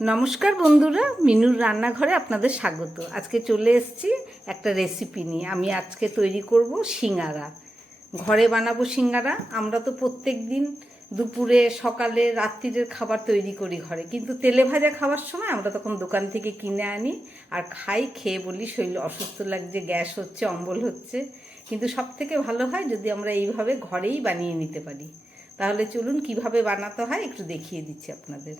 নমস্কার বন্ধুরা, মিনুর রান্নাঘরে আপনাদের স্বাগত। আজকে চলে এসেছি একটা রেসিপি নিয়ে। আমি আজকে তৈরি করব সিঙ্গারা। ঘরে বানাবো সিঙ্গারা। আমরা তো প্রত্যেক দিন দুপুরে, সকালে, রাত্রিরের খাবার তৈরি করি ঘরে, কিন্তু তেলে ভাজা খাওয়ার সময় আমরা তখন দোকান থেকে কিনে আনি আর খাই। খেয়ে বলি শরীর অসুস্থ লাগছে, গ্যাস হচ্ছে, অম্বল হচ্ছে। কিন্তু সব থেকে ভালো হয় যদি আমরা এইভাবে ঘরেই বানিয়ে নিতে পারি। তাহলে চলুন কিভাবে বানাতে হয় একটু দেখিয়ে দিচ্ছি আপনাদের।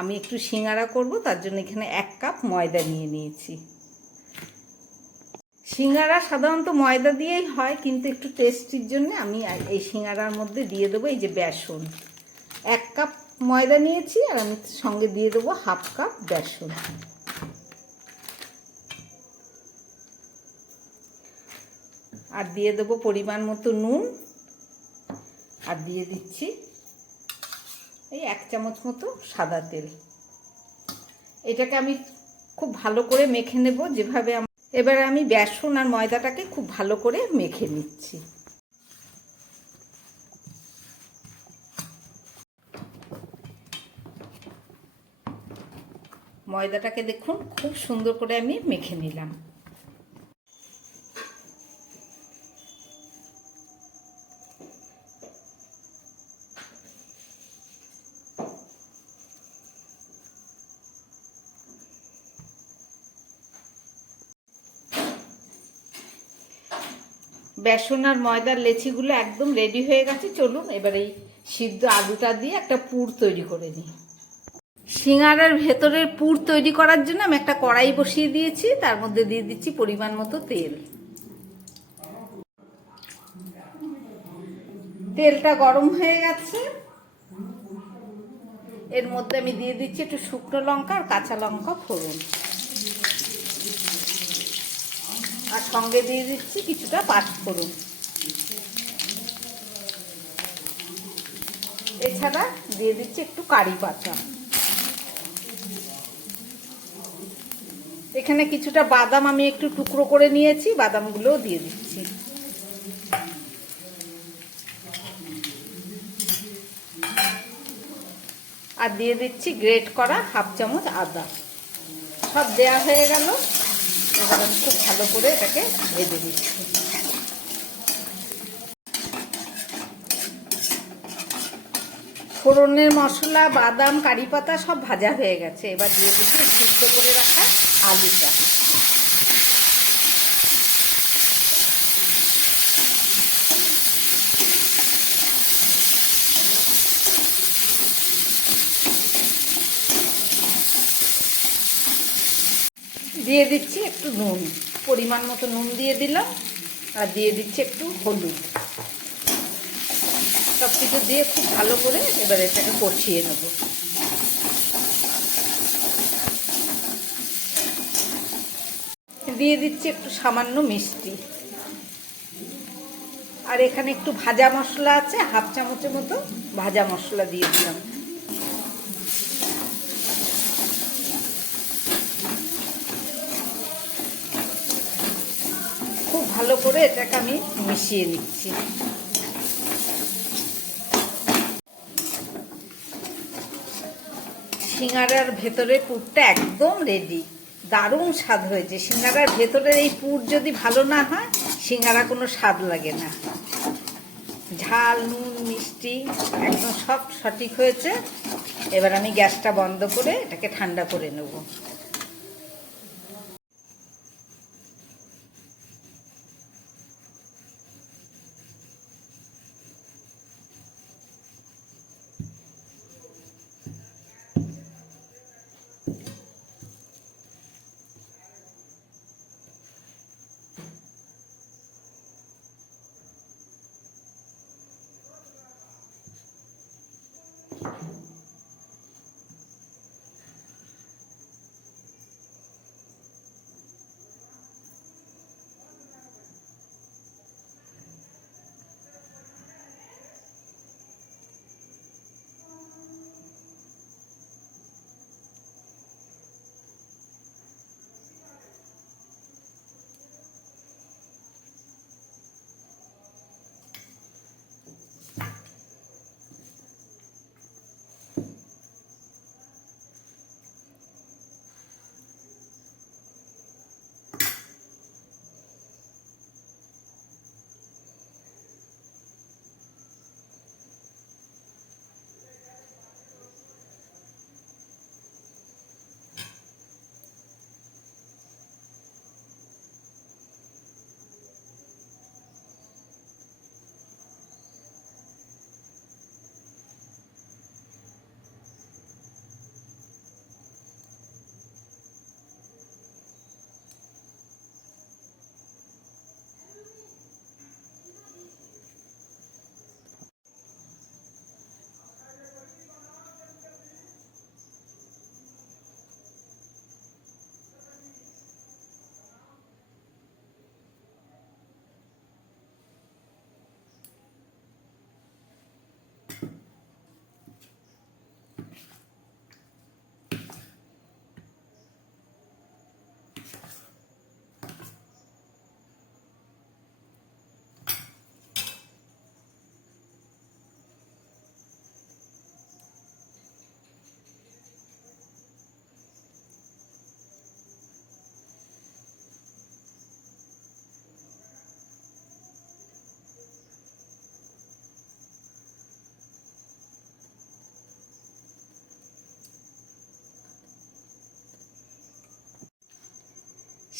আমি একটু সিঙ্গারা করব, তার জন্য এখানে 1 কাপ ময়দা নিয়ে নিয়েছি। সিঙ্গারা সাধারণত ময়দা দিয়েই হয়, কিন্তু একটু টেস্টির জন্য আমি এই সিঙ্গারার মধ্যে দিয়ে দেবো এই যে বেসন। 1 কাপ ময়দা নিয়েছি আর আমি সঙ্গে দিয়ে দেবো 1/2 কাপ বেসন। আর দিয়ে দেবো পরিমাণ মতো নুন। আর দিয়ে দিচ্ছি এই 1 চামচ মতো সাদা তেল। এটাকে আমি খুব ভালো করে মেখে নেব যেভাবে। এবারে আমি বেসন আর ময়দাটাকে খুব ভালো করে মেখে নিচ্ছি। ময়দাটাকে দেখুন খুব সুন্দর করে আমি মেখে নিলাম। বেসন আর ময়দার লেচিগুলো একদম রেডি হয়ে গেছে। চলুন এবার এই সিদ্ধ আলুটা দিয়ে একটা পুর তৈরি করে নিই। সিঙ্গারার ভেতরের পুর তৈরি করার জন্য আমি একটা কড়াই বসিয়ে দিয়েছি, তার মধ্যে দিয়ে দিচ্ছি পরিমাণ মতো তেল। তেলটা গরম হয়ে গেছে। এর মধ্যে আমি দিয়ে দিচ্ছি একটু শুকনো লঙ্কা আর কাঁচা লঙ্কা ফোড়ন, আর সঙ্গে দিয়ে দিচ্ছি কিছুটা পাঁচফোড়ন। এছাড়া দিয়ে দিচ্ছি একটু কারি পাতা। এখানে কিছুটা বাদাম আমি একটু টুকরো করে নিয়েছি, বাদামগুলোও দিয়ে দিচ্ছি। আর দিয়ে দিচ্ছি গ্রেট করা 1/2 চামচ আদা। সব দেয়া হয়ে গেল। এবার আমি খুব ভালো করে এটাকে ভেজে দিচ্ছি। ফোড়নের মশলা, বাদাম, কারি পাতা সব ভাজা হয়ে গেছে। এবার দিয়ে দিচ্ছি সিদ্ধ করে রাখা আলুটা। দিয়ে দিচ্ছি একটু নুন, পরিমাণ মতো নুন দিয়ে দিলাম। আর দিয়ে দিচ্ছি একটু হলুদ। সব কিছু দিয়ে খুব ভালো করে এবার এটাকে কষিয়ে নেব। দিয়ে দিচ্ছি একটু সামান্য মিষ্টি। আর এখানে একটু ভাজা মশলা আছে, 1/2 চামচের মতো ভাজা মশলা দিয়ে দিলাম। খুব ভালো করে এটাকে আমি মিশিয়ে নিচ্ছি। সিঙ্গারার ভেতরের পুরটা একদম রেডি। দারুণ স্বাদ হয়েছে। সিঙ্গারার ভেতরের এই পুর যদি ভালো না হয়, সিঙ্গারা কোনো স্বাদ লাগে না। ঝাল, নুন, মিষ্টি একদম সব সঠিক হয়েছে। এবার আমি গ্যাসটা বন্ধ করে এটাকে ঠান্ডা করে নেব।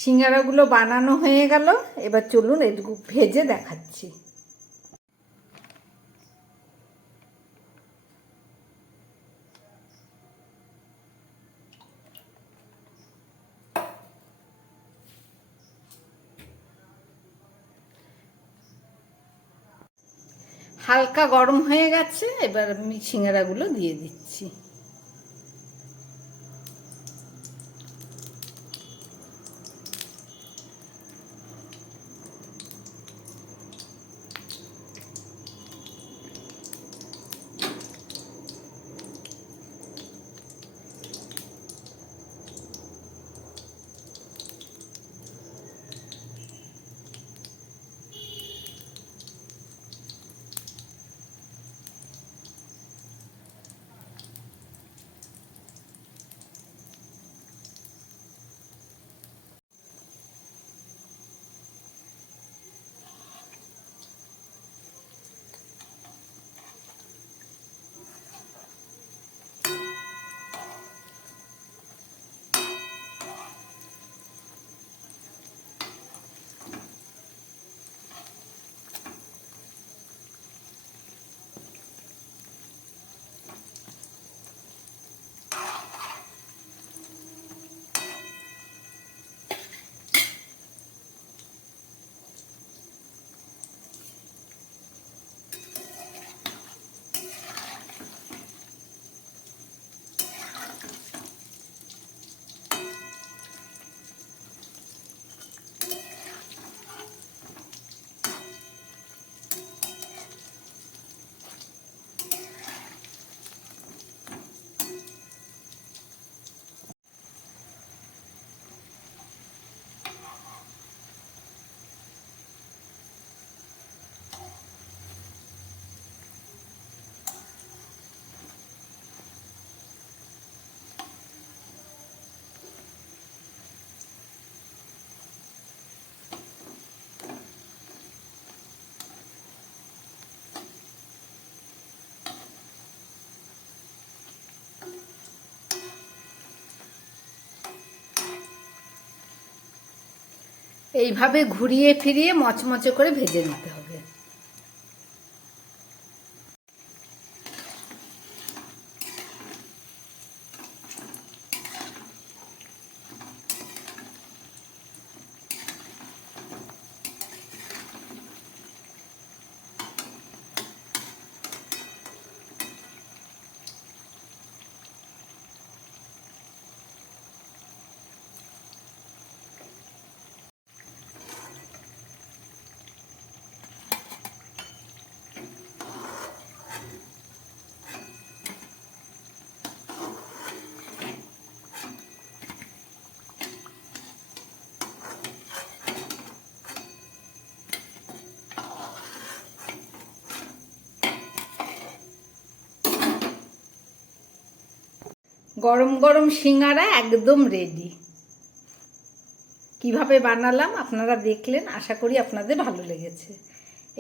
সিঙ্গারাগুলো বানানো হয়ে গেল, এবার চলুন এটুকু ভেজে দেখাচ্ছি। হালকা গরম হয়ে গেছে, এবার আমি সিঙ্গারাগুলো দিয়ে দিচ্ছি। এইভাবে ঘুরিয়ে ফিরিয়ে মচমচে করে ভেজে নিতে হবে। গরম গরম সিঙ্গারা একদম রেডি। কিভাবে বানালাম আপনারা দেখলেন, আশা করি আপনাদের ভালো লেগেছে।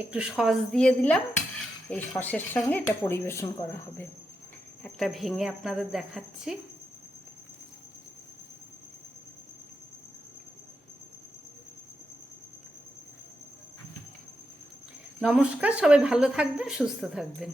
একটু সস দিয়ে দিলাম, এই সসের সঙ্গে এটা পরিবেশন করা হবে। একটা ভেঙে আপনাদের দেখাচ্ছি। নমস্কার, সবাই ভালো থাকবেন, সুস্থ থাকবেন।